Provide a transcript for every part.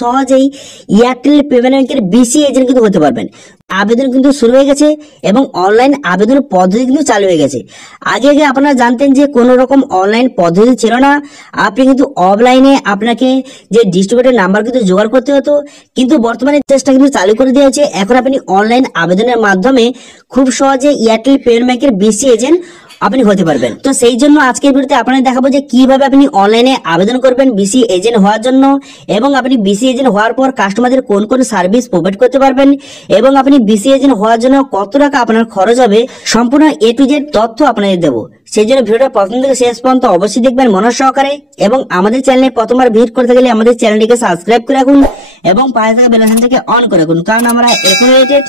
সহজেই Airtel payment ব্যাংকের BC agent কিন্তু হতে পারবেন। আবেদন কিন্তু শুরু হয়ে গেছে এবং অনলাইন আবেদন পদ্ধতি কিন্তু চালু হয়ে গেছে। আগে আগে আপনারা জানতেন যে কোনো রকম অনলাইন পদ্ধতি ছিল না, আপনি কিন্তু অফলাইনে আপনাকে যে ডিস্ট্রিবিউটর নাম্বার কিন্তু জোগাড় করতে হতো, কিন্তু বর্তমানে চেষ্টা কিন্তু চালু করে দেওয়া হয়েছে। এখন আপনি অনলাইন আবেদনের মাধ্যমে খুব সহজে এয়ারটেল পেমেন্ট ব্যাংকের বিসি এজেন্ট আপনি হতে পারবেন। তো সেই জন্য আজকের ভিডিওতে আপনাদের দেখাবো যে কিভাবে আপনি অনলাইনে আবেদন করবেন বিসি এজেন্ট হওয়ার জন্য, এবং আপনি বিসি এজেন্ট হওয়ার পর কাস্টমারদের কোন কোন সার্ভিস প্রোভাইড করতে পারবেন, এবং আপনি বিসি এজেন্ট হওয়ার জন্য কত টাকা আপনার খরচ হবে, সম্পূর্ণ এ টু জেড তথ্য আপনাদের দেবো। সেই জন্য ভিডিওটা প্রথম থেকে শেষ পর্যন্ত অবশ্যই দেখবেন মনোযোগ সহকারে, এবং আমাদের চ্যানেলে প্রথমবার ভিজিট করতে গেলে আমাদের চ্যানেলটিকে সাবস্ক্রাইব করে রাখুন এবং পাশে থাকা বেল আইকনটাকে অন করে রাখুন, কারণ আমরা এখন রিলেটেড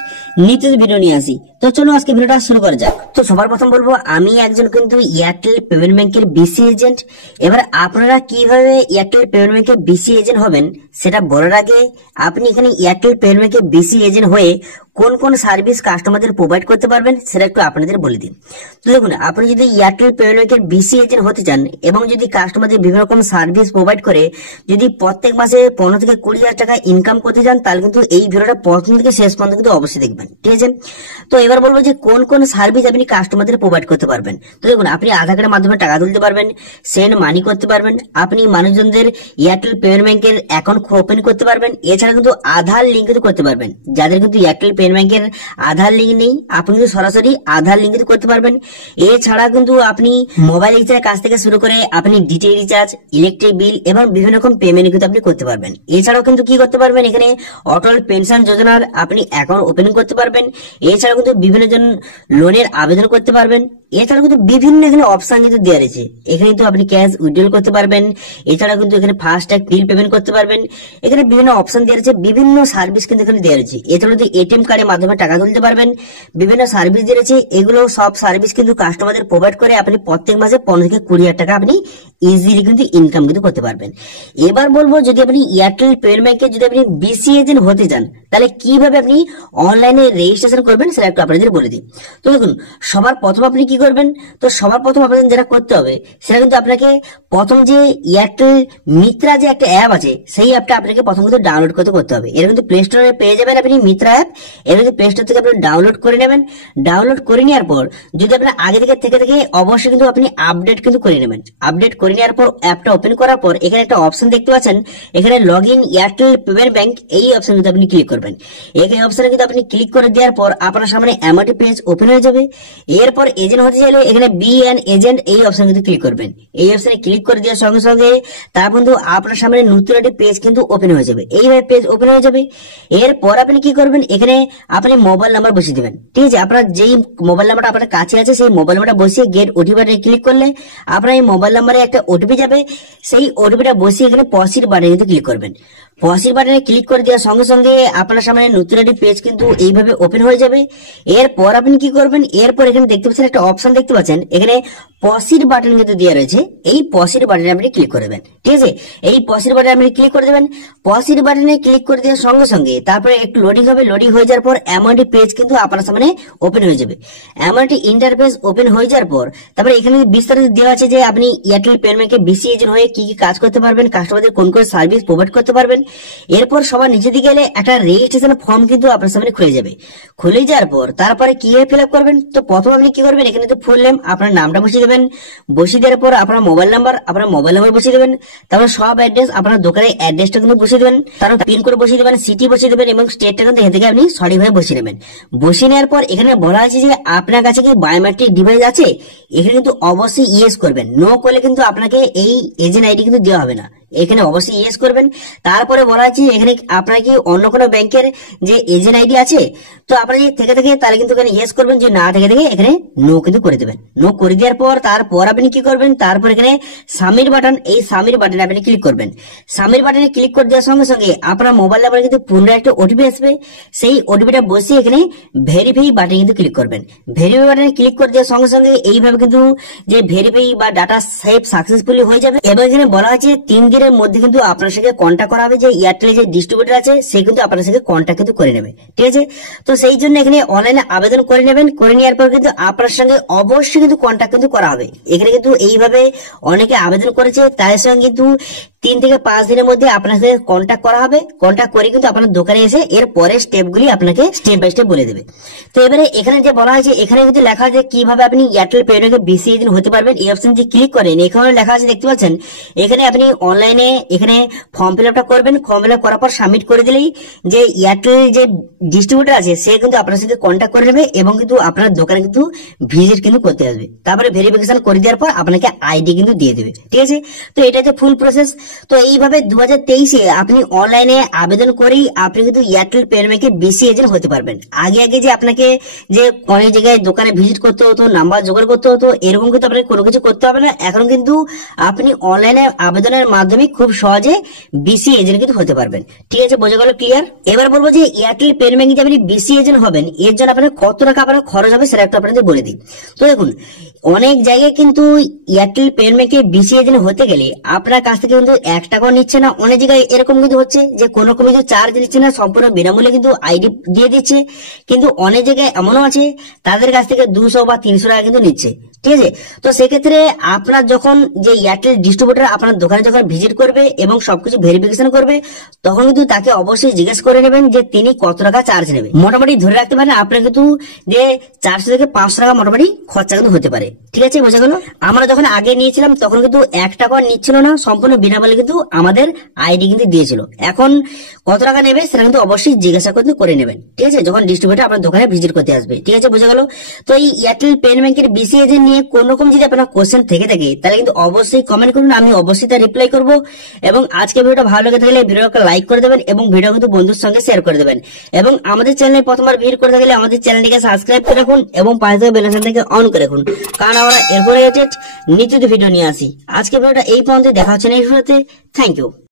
নিত্য ভিডিও নিয়ে আসি। তো চলুন আজকে ভিডিওটা শুরু করা যাক। তো সবার প্রথম বলবো, আমি একজন কিন্তু এয়ারটেল পেমেন্ট ব্যাংকের বিসি এজেন্ট। এবার আপনারা কিভাবে এয়ারটেল পেমেন্ট ব্যাংকের বিসি এজেন্ট হবেন সেটা বলার আগে, আপনি এখানে এয়ারটেল পেমেন্ট ব্যাংকের বিসি এজেন্ট হয়ে কোন কোন সার্ভিস কাস্টমারদের প্রোভাইড করতে পারবেন সেটা একটু আপনাদের বলে দিন। তো দেখুন, আপনি যদি এয়ারটেল পেমেন্ট ব্যাংকের বিসি এজেন্ট হতে চান এবং যদি কাস্টমারদের বিভিন্ন রকম সার্ভিস প্রোভাইড করে যদি প্রত্যেক মাসে 15 থেকে 20,000 টাকা ইনকাম করতে চান, তাহলে কিন্তু এই ভিডিওটা প্রথম থেকে শেষ পর্যন্ত কিন্তু অবশ্যই দেখবেন, ঠিক আছে? তো এবার বলবো যে কোন কোন সার্ভিস আপনি কাস্টমারদের প্রোভাইড করতে পারবেন। তো দেখুন, আপনি আধার কার্ডের মাধ্যমে টাকা তুলতে পারবেন, সেন্ড মানি করতে পারবেন, আপনি মানুষজনদের এয়ারটেল পেমেন্ট ব্যাংকের অ্যাকাউন্ট ওপেন করতে পারবেন, এছাড়া কিন্তু আধার লিঙ্ক কিন্তু করতে পারবেন। যাদের কিন্তু এয়ারটেল পেমেন্ট ব্যাংকের আধার লিঙ্ক নেই, আপনি কিন্তু সরাসরি আধার লিঙ্ক করতে পারবেন। এছাড়া কিন্তু আপনি মোবাইল রিচার্জ কাজ থেকে শুরু করে আপনি ডিটিএইচ রিচার্জ, ইলেকট্রিক বিল এবং বিভিন্ন রকম পেমেন্ট কিন্তু আপনি করতে পারবেন। এছাড়াও কিন্তু কি করতে পারবেন, এখানে অটল পেনশন যোজনার আপনি অ্যাকাউন্ট ওপেন করতে পারবেন। এছাড়াও কিন্তু বিভিন্ন জন লোনের আবেদন করতে পারবেন। এছাড়া কিন্তু বিভিন্ন এখানে অপশন কিন্তু দেওয়া রয়েছে। এখানে কিন্তু আপনি ক্যাশ উইথড্রল করতে পারবেন, এছাড়া কিন্তু এখানে ফাস্ট্যাগ বিল পেমেন্ট করতে পারবেন। এখানে বিভিন্ন অপশন দেওয়া রয়েছে, বিভিন্ন সার্ভিস কিন্তু এখানে দেওয়া রয়েছে। এছাড়া কিন্তু এটিএম কার্ডের মাধ্যমে টাকা তুলতে পারবেন, বিভিন্ন সার্ভিস দেওয়া রয়েছে। এগুলো সব সার্ভিস কিন্তু কাস্টমারদের প্রোভাইড করে আপনি প্রত্যেক মাসে 15 থেকে 20,000 টাকা আপনি ইজিলি কিন্তু ইনকাম কিন্তু করতে পারবেন। এবার বলবো, যদি আপনি এয়ারটেল পেমেন্ট ব্যাংকে যদি আপনি বিসি এজেন্ট হতে চান, তাহলে কিভাবে আপনি অনলাইনে রেজিস্ট্রেশন করবেন সেটা একটু আপনাদের বলে দিই। তো দেখুন, সবার প্রথম আপনি কি করবেন, তো সবার প্রথম আপনাদের যেটা করতে হবে সেটা কিন্তু আপনাকে প্রথম যে এয়ারটেল মিত্রা যে একটা অ্যাপ আছে, সেই অ্যাপটা আপনাকে প্রথম কিন্তু ডাউনলোড করতে হবে। এর কিন্তু প্লে স্টোরে পেয়ে যাবেন আপনি মিত্রা অ্যাপ। এর কিন্তু প্লে স্টোর থেকে আপনি ডাউনলোড করে নেবেন। ডাউনলোড করে নেওয়ার পর যদি আপনার আগে থেকে অবশ্যই কিন্তু আপনি আপডেট কিন্তু করে নেবেন। আপডেট করে নেওয়ার পর অ্যাপটা ওপেন করার পর এখানে একটা অপশন দেখতে পাচ্ছেন, এখানে log in Airtel payment bank, এই অপশন কিন্তু আপনি ক্লিক করবেন। এই অপশনে কিন্তু আপনি ক্লিক করে দেওয়ার পর আপনার সামনে এমআরটি পেজ ওপেন হয়ে যাবে। এরপর এজেন্ট হতে চাইলে এখানে বি অ্যান এজেন্ট, এই অপশন কিন্তু ক্লিক করবেন। এই অপশনে ক্লিক করে দেওয়ার সঙ্গে সঙ্গে তার কিন্তু আপনার সামনে নতুন একটি পেজ কিন্তু ওপেন হয়ে যাবে। এইভাবে পেজ ওপেন হয়ে যাবে। এরপর আপনি কি করবেন, এখানে আপনি মোবাইল নাম্বার বসিয়ে দেবেন, ঠিক আছে? আপনার যেই মোবাইল নাম্বারটা আপনার কাছে আছে সেই মোবাইল নাম্বারটা বসিয়ে গেট ওটিপি বাটনে ক্লিক করলে আপনার এই মোবাইল নাম্বারে একটা ওটিপি যাবে। সেই ওটিপিটা বসিয়ে এখানে প্রসিড বাটনে কিন্তু ক্লিক করবেন। প্রসিড বাটনে ক্লিক করে দেওয়ার সঙ্গে সঙ্গে আপনার সামনে নতুন একটি পেজ কিন্তু এইভাবে ওপেন হয়ে যাবে। এরপর আপনি কি করবেন, এরপর এখানে দেখতে পাচ্ছেন একটা অপশন দেখতে পাচ্ছেন, এখানে প্রসিড বাটন কিন্তু দেওয়া রয়েছে। এই প্রসিড বাটনে আপনি ক্লিক করবেন, ঠিক আছে? এই প্রসিড বাটনে আপনি ক্লিক করে দেবেন। প্রসিড বাটনে ক্লিক করে দেওয়ার সঙ্গে সঙ্গে তারপরে একটু লোডিং হবে। লোডিং হয়ে যাওয়ার পর এমনটি পেজ কিন্তু আপনার সামনে ওপেন হয়ে যাবে। এমনটি ইন্টারফেস ওপেন হয়ে যাওয়ার পর তারপরে এখানে বিস্তারিত দেওয়া আছে যে আপনি এয়ারটেল পেমেন্ট ব্যাংকে বিসি এজেন্ট হয়ে কি কি কাজ করতে পারবেন, কাস্টমারদের কোন কোন সার্ভিস প্রোভাইড করতে পারবেন। এরপর সবার নিচে দিকে গেলে একটা রেজিস্ট্রেশন ফর্ম কিন্তু আপনার সামনে খুলে যাবে। খুলে যাওয়ার পর তারপরে কিভাবে ফিল আপ করবেন, তো প্রথম আপনি কি করবেন, এখানে তো ফুল নেম, আপনার নামটা বসিয়ে দেবেন। বসিয়ে দেওয়ার পর আপনার মোবাইল নাম্বার বসিয়ে দেবেন। তারপর সব অ্যাড্রেস, আপনার দোকানের অ্যাড্রেসটা কিন্তু বসিয়ে দেবেন। তারপর পিন কোড বসিয়ে দেবেন, সিটি বসিয়ে দেবেন এবং স্টেটটা কিন্তু এখান থেকে আপনি সঠিকভাবে বসিয়ে নেবেন। বসিয়ে নেওয়ার পর এখানে বলা আছে যে আপনার কাছে কি বায়োমেট্রিক ডিভাইস আছে, এখানে কিন্তু অবশ্যই ইয়েস করবেন। নো করলে কিন্তু আপনাকে এই এজেন্ট আইডি কিন্তু দেওয়া হবে না। এখানে অবশ্যই ইয়েস করবেন। তারপরে বলা আছে এখানে আপনার কি অন্য কোনো ব্যাংকের যে এজেন্ট আইডি আছে, তো আপনার যদি থেকে থাকে তাহলে কিন্তু এখানে ইয়েস করবেন, যে না থেকে এখানে নো কিন্তু করে দেবেন। নো করে দেওয়ার পর তারপর আপনি কি করবেন, তারপর এখানে সাবমিট বাটন, এই সাবমিট বাটনে আপনি ক্লিক করবেন। সাবমিট বাটনে ক্লিক করে দেওয়ার সঙ্গে সঙ্গে আপনার মোবাইল নাম্বারে কিন্তু পুনরায় একটা ওটিপি আসবে। সেই ওটিপিটা বসিয়ে এখানে ভেরিফাই বাটনে কিন্তু ক্লিক করবেন। ভেরিফাই বাটনে ক্লিক করে দেওয়ার সঙ্গে সঙ্গে এইভাবে কিন্তু যে ভেরিফাই বা ডাটা সেভ সাকসেসফুলি হয়ে যাবে। এবং এখানে বলা আছে 3 দিন দিনের মধ্যে কিন্তু আপনার সঙ্গে কন্ট্যাক্ট করা হবে, যে এয়ারটেল যে ডিস্ট্রিবিউটর আছে সে কিন্তু আপনার সঙ্গে কন্ট্যাক্ট কিন্তু করে নেবে। ঠিক আছে, তো সেই জন্য এখানে অনলাইনে আবেদন করে নেবেন। করে নেওয়ার পর কিন্তু আপনার সঙ্গে অবশ্যই কিন্তু কন্ট্যাক্ট কিন্তু করা হবে। এখানে কিন্তু এইভাবে অনেকে আবেদন করেছে, তাদের সঙ্গে কিন্তু 3 থেকে 5 দিনের মধ্যে আপনার সাথে কন্ট্যাক্ট করা হবে। কন্ট্যাক্ট করে কিন্তু আপনার দোকানে এসে এর পরের স্টেপগুলি আপনাকে স্টেপ বাই স্টেপ বলে দেবে। তো এবারে এখানে যে বলা হয়েছে, এখানে কিন্তু লেখা আছে কিভাবে আপনি এয়ারটেল পেমেন্টে বিসি এজেন্ট হতে পারবেন। এই অপশন যে ক্লিক করেন, এখানে লেখা আছে দেখতে পাচ্ছেন, এখানে আপনি অনলাইনে এখানে ফর্ম ফিল আপটা করবেন। ফর্ম ফিল আপ করার পর সাবমিট করে দিলেই যে এয়ারটেল যে ডিস্ট্রিবিউটর আছে সে কিন্তু আপনার সাথে কন্ট্যাক্ট করে নেবে এবং কিন্তু আপনার দোকানে কিন্তু ভিজিট কিন্তু করতে আসবে। তারপরে ভেরিফিকেশন করে দেওয়ার পর আপনাকে আইডি কিন্তু দিয়ে দেবে। ঠিক আছে, তো এটা হচ্ছে ফুল প্রসেস। তো এইভাবে 2023-এ আপনি অনলাইনে আবেদন করেই আপনি কিন্তু এয়ারটেল পেমেন্টে বিসি এজেন্ট হতে পারবেন। আগে আগে যে আপনাকে যে অনেক জায়গায় দোকানে ভিজিট করতে হতো, নাম্বার জোগাড় করতে হতো, এরকম কিন্তু আপনাকে কোনো কিছু করতে হবে না। এখন কিন্তু আপনি অনলাইনে আবেদনের মাধ্যমে খুব সহজে বিসি এজেন্ট কিন্তু হতে পারবেন। ঠিক আছে, বোঝা গেল? ক্লিয়ার? এবার বলবো যে এয়ারটেল পেমেন্টে যে আপনি বিসি এজেন্ট হবেন, এর জন্য আপনার কত টাকা আপনার খরচ হবে সেটা একটু আপনাদের বলে দিই। তো দেখুন, অনেক জায়গায় কিন্তু এয়ারটেল পেমেন্টে বিসি এজেন্ট হতে গেলে আপনার কাছ থেকে কিন্তু 1 টাকাও নিচ্ছে না। অনেক জায়গায় এরকম কিন্তু হচ্ছে যে কোনো রকম কিছু চার্জ নিচ্ছে না, সম্পূর্ণ বিনামূল্যে কিন্তু আইডি দিয়ে দিচ্ছে। কিন্তু অনেক জায়গায় এমনও আছে তাদের কাছ থেকে 200 বা 300 টাকা কিন্তু নিচ্ছে। ঠিক আছে, তো সেক্ষেত্রে আপনার যখন যে এয়ারটেল ডিস্ট্রিবিউটর আপনার দোকানে যখন ভিজিট করবে এবং সবকিছু ভেরিফিকেশন করবে, তখন কিন্তু তাকে অবশ্যই জিজ্ঞেস করে নেবেন যে তিনি কত টাকা চার্জ নেবে। মোটামুটি ধরে রাখতে পারেন আপনার কিন্তু যে 400 থেকে 500 টাকা মোটামুটি খরচা কিন্তু হতে পারে। ঠিক আছে, বোঝা গেল? আমরা যখন আগে নিয়েছিলাম তখন কিন্তু 1 টাকা নিচ্ছিল না, সম্পূর্ণ বিনামূল্যে কিন্তু আমাদের আইডি কিন্তু দিয়েছিল। এখন কত টাকা নেবে সেটা কিন্তু অবশ্যই জিজ্ঞাসা করতে করে নেবেন। ঠিক আছে, যখন ডিস্ট্রিবিউটর আপনার দোকানে ভিজিট করতে আসবে। ঠিক আছে, বোঝা গেল? তো এই এয়ারটেল পেমেন্টের বিসি এজেন্ট নিয়ে কোন রকম যদি আপনার কোশ্চেন থেকে থাকে তাহলে কিন্তু অবশ্যই কমেন্ট করুন, আমি অবশ্যই তার রিপ্লাই করব। এবং আজকে ভিডিওটা ভালো লেগে থাকলে ভিডিওকে লাইক করে দেবেন এবং ভিডিও কিন্তু বন্ধুর সঙ্গে শেয়ার করে দেবেন। এবং আমাদের চ্যানেলে প্রথমবার ভিজিট করে থাকলে আমাদের চ্যানেলটিকে সাবস্ক্রাইব করে রাখুন এবং পাশে থাকা বেল আইকনটাকে অন করে রাখুন, কারণ আমরা এরপরে নিত্য ভিডিও নিয়ে আসি। আজকে ভিডিওটা এই পর্যন্ত, দেখা হচ্ছে নেক্সট ভিডিওতে। Thank you.